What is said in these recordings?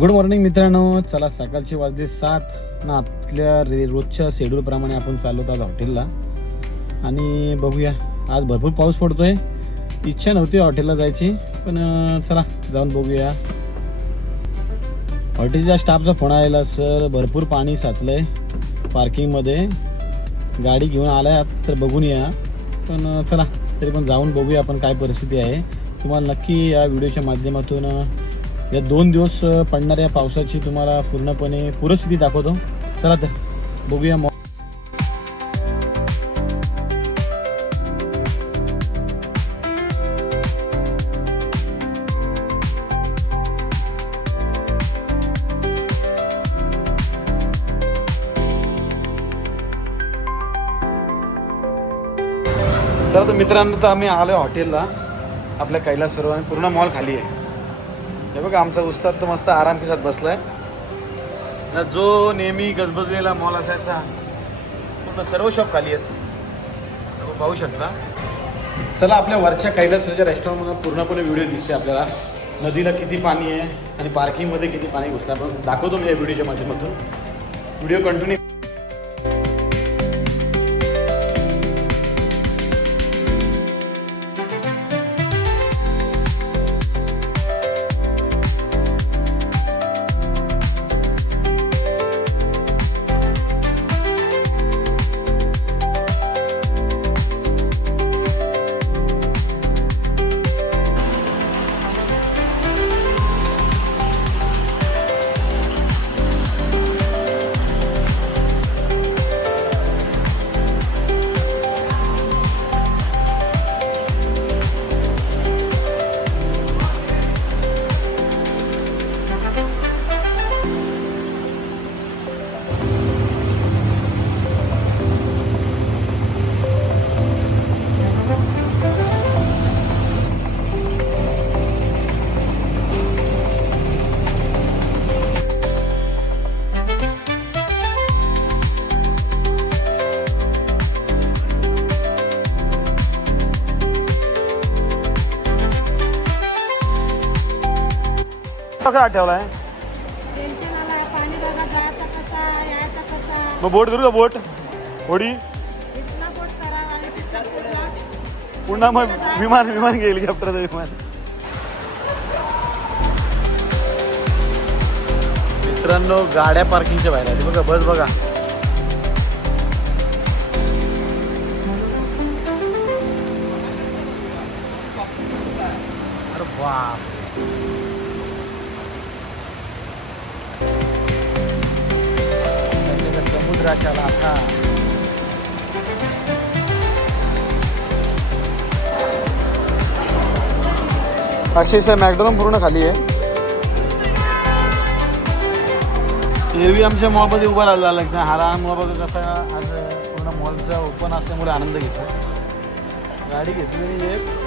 Good morning मित्रांनो. चला सकाळचे वाजले 7 ना. आपल्या रोजच्या शेड्यूलप्रमाणे आपण चाललो आज हॉटेलला आणि बघूया. आज भरपूर पाऊस पडतोय. इच्छा नव्हती हॉटेलला जायची पण चला जाऊन बघूया. हॉटेलच्या स्टाफचा फोन आलेला, सर भरपूर पाणी साचलंय पार्किंगमध्ये, गाडी घेऊन आलाय तर बघून या. पण चला तरी पण जाऊन बघूया आपण काय परिस्थिती आहे. तुम्हाला नक्की या व्हिडिओच्या माध्यमातून या 2 दिवस पडणाऱ्या पावसाची तुम्हाला पूर्णपणे पूरस्थिती दाखवतो. चला तर बघूया. चला तर मित्रांनो, तर आम्ही आलो हॉटेलला आपल्या कैलास सरोवर. पूर्ण मॉल खाली आहे. हे बघा आमचा उस्ताद तर मस्त आराम केसात बसलाय. जो नेहमी गजबजलेला मॉल असायचा पूर्ण सर्व शॉप खाली आहेत, तुम्ही पाहू शकता. चला आपल्या वरच्या कैलासच्या रेस्टॉरंटमधून पूर्णपणे व्हिडिओ दिसते आपल्याला. नदीला किती पाणी आहे आणि पार्किंगमध्ये किती पाणी घुसलं आपण दाखवतो मी या व्हिडिओच्या माध्यमातून. Video continue. कसा ठेवलाय मग बोट करू का? बोट होडी पुन्हा मग विमान गेली हेलिकॉप्टरचं विमान. मित्रांनो गाड्या पार्किंगच्या बाहेर आहेत बघा. बस बघा. अरे बाप. समुद्राच्या लाटा. अक्षरशः मॅकडॉनल्ड पूर्ण खाली आहे. एरवी आमच्या मॉलमध्ये उभा राहिला लागतं. हा लहान मुला बघा कसा आज पूर्ण मॉलचा ओपन असल्यामुळे आनंद घेतो. गाडी घेतलेली आहे.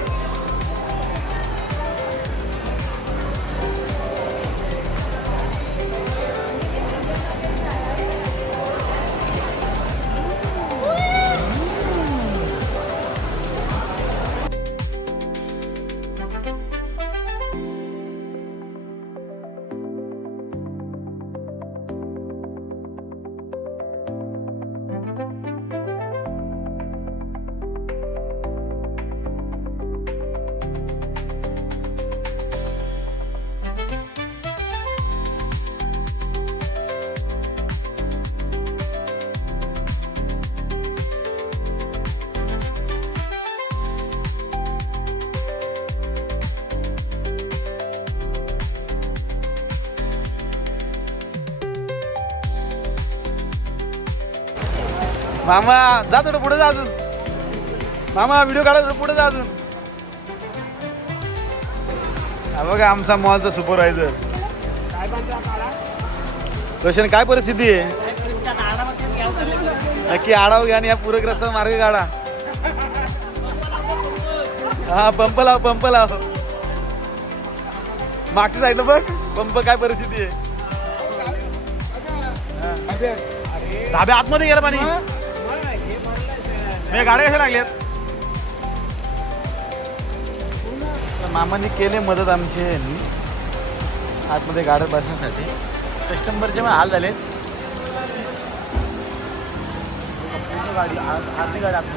मामा जा थोडं पुढे जा अजून. मामा व्हिडिओ काढा थोडं पुढे जा अजून. हा बघा आमचा मॉलचा सुपरवायझर. रोशन काय परिस्थिती आहे? नक्की आढावा घ्या आणि या पूरग्रस्त मार्ग काढा. हा पंप लाव, पंप लाव. मागच्या साईडला बघ पंप काय परिस्थिती आहे. धाब्या आतमध्ये गेला पाणी. मी गाड्या कशा लागल्यात? मामांनी केले मदत आमची. आतमध्ये गाड्यात बसण्यासाठी. कस्टमरचे पण हाल झाले. गाडी आतली गाडी लागला.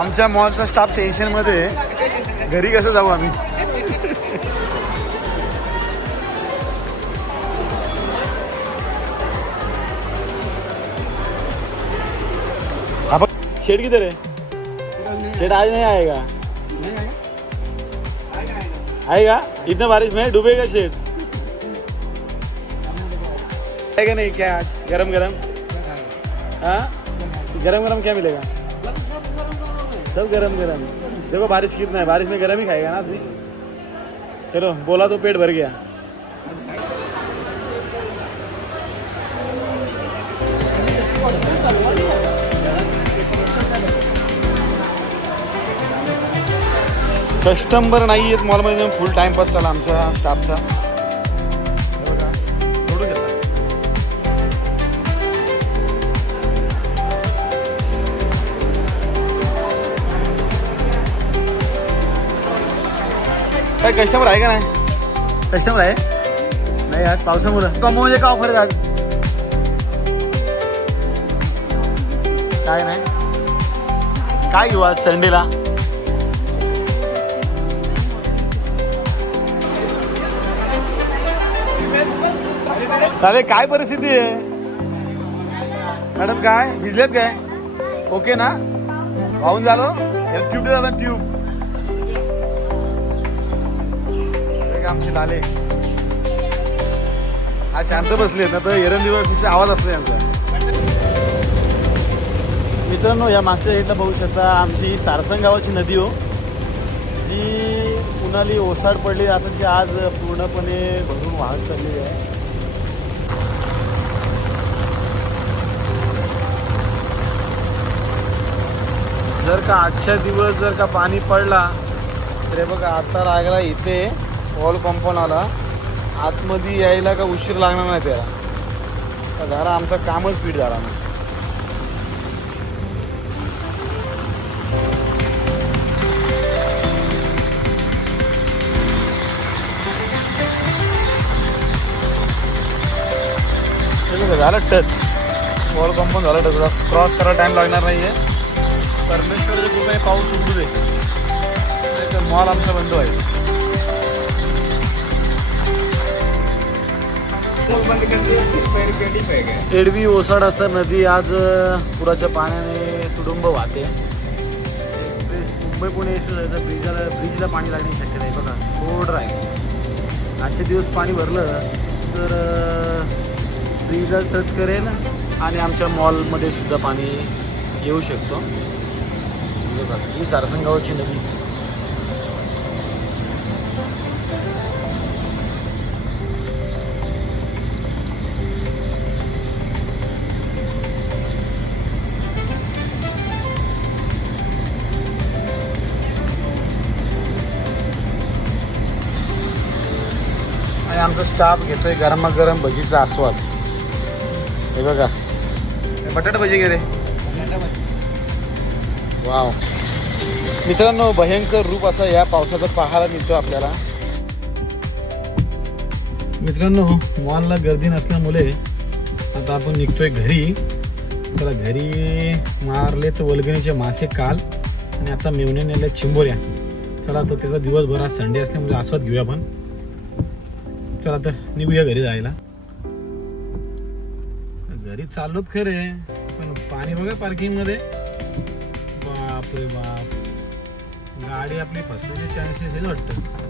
आमच्या मॉलचा स्टाफ टेन्शनमध्ये घरी कसं जाऊ आम्ही. शेड किधर है? शेड आज नहीं आएगा. आएगा. इतना बारिश में डूबेगा शेड. आएगा नहीं क्या आज? गरम गरम. हाँ गरम गरम क्या मिलेगा? सब गरम गरम. देखो बारिश कितना है, बारिश में गरम ही खाएगा ना आदमी. चलो बोला तो पेट भर गया. कस्टमर नाही आहेत मॉलमध्ये. फुल टाइमपास चालला आमच्या स्टाफचा. काय कस्टमर आहे का नाही? कस्टमर आहे नाही आज पावसामुळं. कमो म्हणजे का ऑफर आहे आज? काय नाही. काय घेऊ आज संडेला? अरे काय परिस्थिती आहे मॅडम? काय भिजलेत काय? ओके ना? वाहून झालो. ट्यूब दे दादा ट्यूब. आमचे लाले आज शांत बसले ना तर एरन दिवस आवाज असतो यांचा. मित्रांनो या मागच्या साईडला बघू शकता आमची सारसंग गावाची नदी हो, जी उन्हाळी ओसाड पडली असं जी आज पूर्णपणे भरून वाहत चाललेली आहे. जर का आजच्या दिवस जर का पाणी पडला तर बघा आता लागला इथे वॉल कंपाऊंड आला. आतमध्ये यायला का उशीर लागणार नाही त्याला. जरा आमचं कामच स्पीड झाला ना. झालं टच. वॉल कंपाऊंड झालं टच. क्रॉस करायला टाईम लागणार नाही आहे. परमेश्वरच्या कृपेने पाऊस उघडू दे तर मॉल आमचा बंद आहे. एडवी ओसाड असतात नदी आज पुराच्या पाण्याने तुडुंब वाहते. एक्सप्रेस मुंबई पुणे ब्रिजला पाणी लागण्याची शक्यता आहे. बघा थोडं आहे. आजचे दिवस पाणी भरलं तर ब्रिजला टच करेल आणि आमच्या मॉलमध्ये सुद्धा पाणी येऊ शकतो. ही सारसंग गावाची नदी. आणि आमचा स्टाफ घेतोय गरमागरम भजीचा आस्वाद. हे बघा बटाटा भजी घे रे. वाव. मित्रांनो भयंकर रूप असा या पावसाचा पाहायला मिळतो आपल्याला. मित्रांनो मॉलला गर्दी नसल्यामुळे आता आपण निघतोय घरी. चला घरी मारले तर वल्गणीचे मासे काल आणि आता मेवणे नेल्या चिंबोऱ्या. चला तर त्याचा दिवसभर आज संडे असल्यामुळे आस्वाद घेऊया आपण. चला तर निघूया घरी जायला. घरी चाललोत खरे पण पाणी बघा पार्किंगमध्ये. बापरे बाप. गाडी आपली फसण्याचे चान्सेस आहेत वाटतं.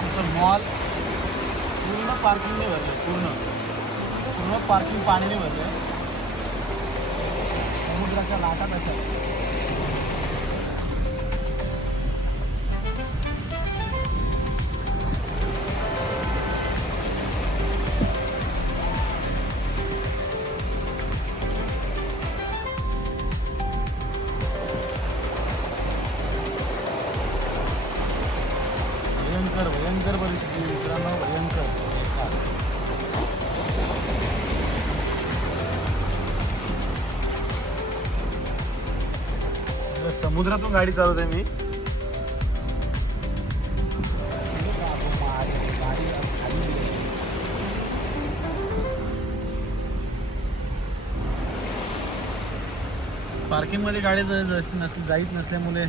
आमचं मॉल पूर्ण पार्किंगने भरलं, पूर्ण पार्किंग पाण्याने भरलं. समुद्राच्या लाटा अशा. भयंकर परिस्थिती मित्रांनो, भयंकर. समुद्रातून गाडी चालवते मी. पार्किंग मध्ये गाडी जाईत नसल्यामुळे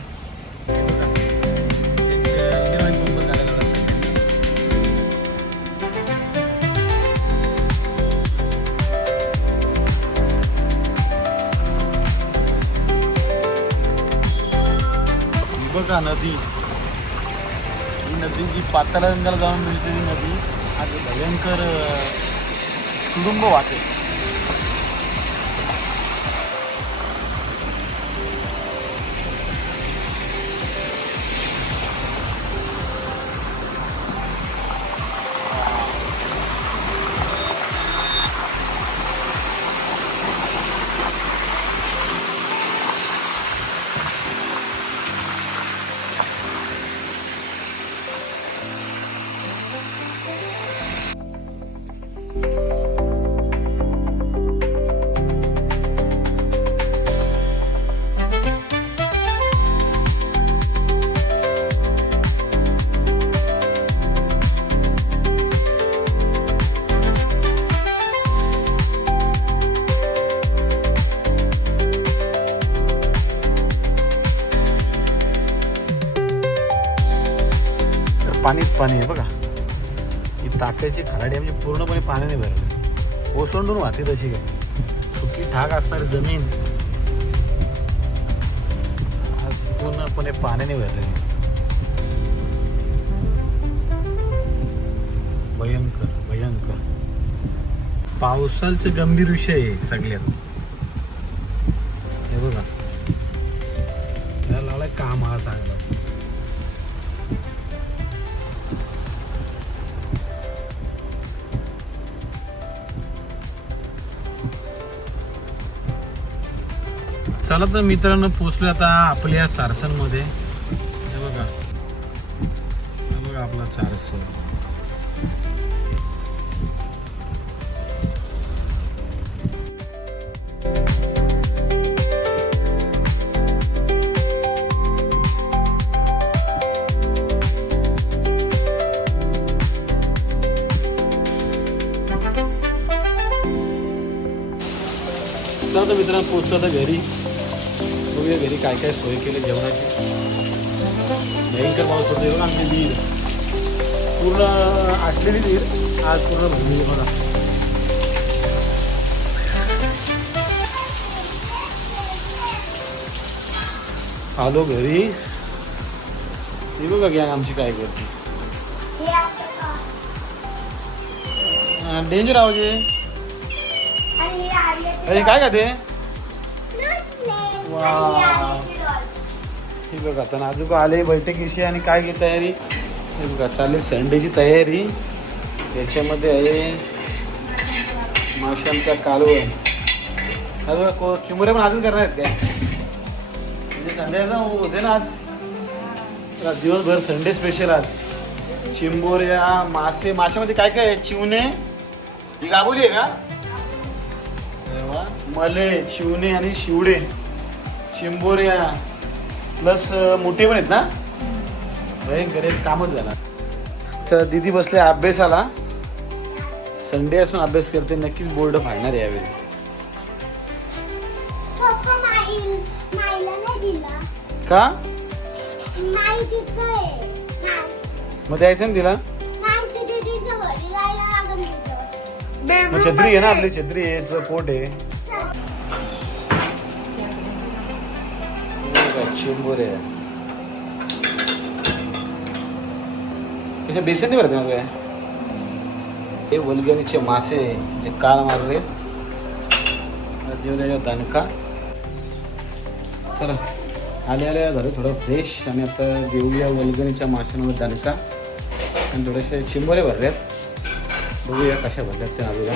बघा नदी, ही नदी जी पाताळगंगाला जाऊन मिळते ती नदी आज भयंकर तुडुंब वाहते. पाणीच पाणी आहे बघा. ही टाकायची खराडी म्हणजे पूर्णपणे पाण्याने भरली, ओसंडून वाहते तशी काय. सुकी ठाक असणारी जमीन आज पूर्णपणे पाण्याने भरलेली. भयंकर भयंकर. पावसाचं गंभीर विषय आहे सगळ्यात. हे बघा त्याला लावलाय काम हा चांगला. चला तर मित्रांनो, पोचलो आता आपल्या सारसनमध्ये. हे बघा आपला सारसन. चला तर मित्रांनो, पोचलो आता घरी. बघूया घरी काय काय सोय केली जेवणाची. भयंकर पाऊस होतो बघा. आमची विहीर पूर्ण आटलेली विहीर आज पूर्ण भरली बघा. आलो घरी. ती बघा गॅंग आमची काय करते. डेंजर आवाज आहे. अरे काय का ते हे बघा. आता नाजूक आले बैठकीशी आणि काय की तयारी. हे बघा चालेल संडेची तयारी. याच्यामध्ये आहे माशांचा कालवण. चिमुरे पण आजच करणार आहेत काय, म्हणजे संडेचा होते ना आज. दिवसभर संडे स्पेशल आज. चिंबोऱ्या मासे. माशामध्ये काय काय आहे? चिवणे, ही गाबोली आहे का? मले, चिवणे आणि शिवडे, चिंबोऱ्या प्लस मोठे पण आहेत ना. भयंकरच कामच झाला. तर दीदी बसले अभ्यासाला. संडे असून अभ्यास करते. नक्कीच बोर्ड फाडणार यावेळी. का मग द्यायचं ना तिला. मग छत्री आहे ना आपली. छत्री आहे, तुझं पोट आहे. चिंबोरे कशा बेसन भरते ना काय हे वलगणीचे मासे जे काल मारले जेवढ्या दणका. चला आले झालं थोडं फ्रेश आणि आता देऊया वलगणीच्या माशांवर दणका आणि थोडेसे चिंबोरे भरल्यात. बघूया कशा भरल्यात त्या आजूला.